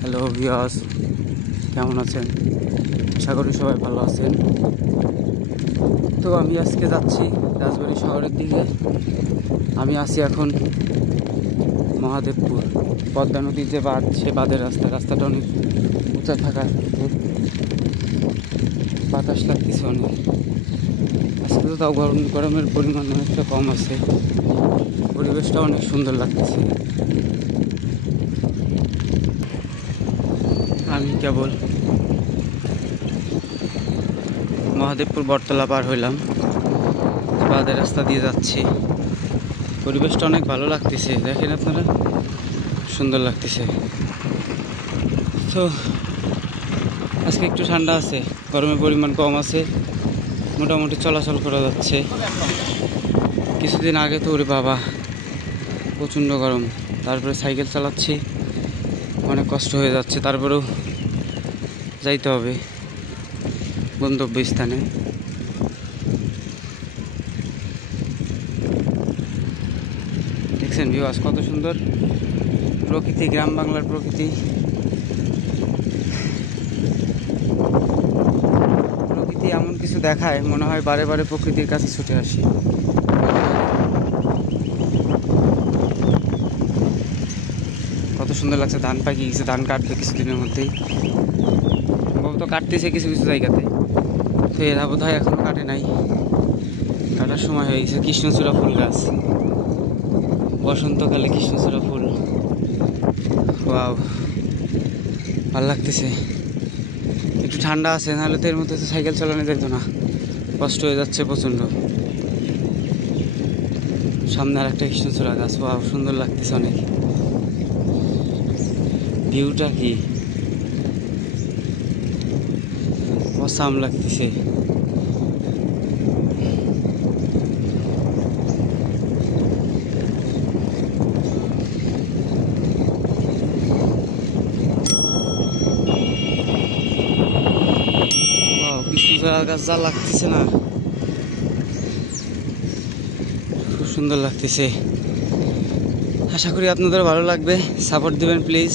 Hello viewers, কেমন আছেন? আশা করি সবাই ভালো আছেন। তো আমি আজকে যাচ্ছি রাজবাড়ী শহরের দিকে। আমি আছি এখন মহাদেবপুর। পদ্মা নদীর যে বাঁধ, সে বাঁধের রাস্তাটা অনেক উঁচা থাকার বাতাস লাগতেছে অনেক। আজকে তো তাও গরমের পরিমাণ অনেকটা কম আছে। পরিবেশটা অনেক সুন্দর লাগতেছে। আমি কেবল মহাদেবপুর বটতলা পার হইলাম, বাঁধের রাস্তা দিয়ে যাচ্ছি। পরিবেশটা অনেক ভালো লাগতেছে, দেখেন আপনারা, সুন্দর লাগতেছে। তো আজকে একটু ঠান্ডা আছে, গরমের পরিমাণ কম আছে, মোটামুটি চলাচল করা যাচ্ছে। কিছুদিন আগে তো ওরে বাবা প্রচণ্ড গরম, তারপরে সাইকেল চালাচ্ছি, অনেক কষ্ট হয়ে যাচ্ছে। তারপরেও যাইতে হবে গন্তব্যস্থানে। দেখছেন ভিউয়ার্স, কত সুন্দর প্রকৃতি, গ্রাম বাংলার প্রকৃতি। প্রকৃতি এমন কিছু দেখায়, মনে হয় বারে বারে প্রকৃতির কাছে ছুটে আসি। কত সুন্দর লাগছে। ধান পাকি গেছে, ধান কাটবে কিছুদিনের মধ্যেই, সম্ভবত কাটতেছে কিছু কিছু জায়গাতে। তো এরা বোধ হয় এখনো কাটে নাই, কাটার সময় হয়ে গেছে। কৃষ্ণচূড়া ফুল গাছ, বসন্তকালে কৃষ্ণচূড়া ফুল। ওয়াও, ভালো লাগতেছে। একটু ঠান্ডা আছে, নাহলে তো এর মধ্যে তো সাইকেল চালানো যেত না, কষ্ট হয়ে যাচ্ছে প্রচণ্ড। সামনে আর একটা কৃষ্ণচূড়া গাছ। ওয়াও, সুন্দর লাগতেছে অনেক। ভিউটা কি অসাম লাগতেছে। কৃষ্ণচূড়া গাছ যা লাগতেছে না, খুব সুন্দর লাগতেছে। আশা করি আপনাদের ভালো লাগবে। সাপোর্ট দিবেন প্লিজ।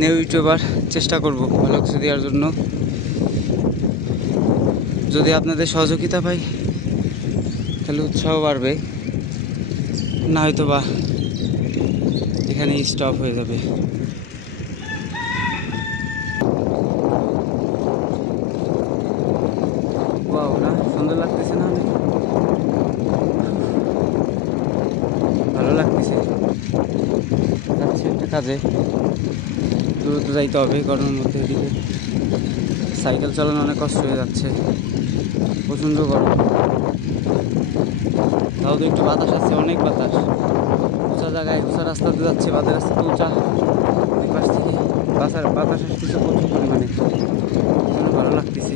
নিউ ইউটিউবার, চেষ্টা করব ভালো কিছু দেওয়ার জন্য। যদি আপনাদের সহযোগিতা পাই তাহলে উৎসাহ বাড়বে, না হয়তো বা এখানে স্টপ হয়ে যাবে। ওয়াও, না সুন্দর লাগতেছে না? অনেক ভালো লাগতেছে। যাচ্ছি একটা কাজে, দ্রুত যাইতে হবে গরমের মধ্যে। এদিকে সাইকেল চালানো অনেক কষ্ট হয়ে যাচ্ছে, প্রচণ্ড গরম। তাও তো একটু বাতাস আছে, অনেক বাতাস। উঁচা জায়গায়, উঁচা রাস্তা দিয়ে যাচ্ছে, বাদের রাস্তা তো উঁচা, ওই পাশ থেকে বাতাস আসতেছে প্রচুর পরিমাণে, ভালো লাগতেছে।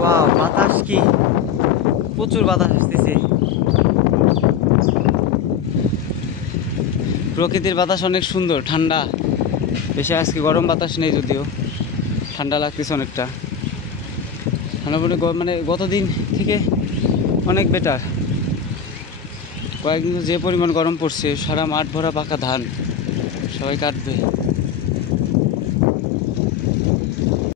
ওয়াও, বাতাস কি, প্রচুর বাতাস আসতেছে। প্রকৃতির বাতাস অনেক সুন্দর, ঠান্ডা। বেশি আজকে গরম বাতাস নেই, যদিও ঠান্ডা লাগতেছে অনেকটা। মানে গতদিন থেকে অনেক বেটার। কয়েকদিন যে পরিমাণ গরম পড়ছে, সারা মাঠ ভরা পাকা ধান, সবাই কাটবে।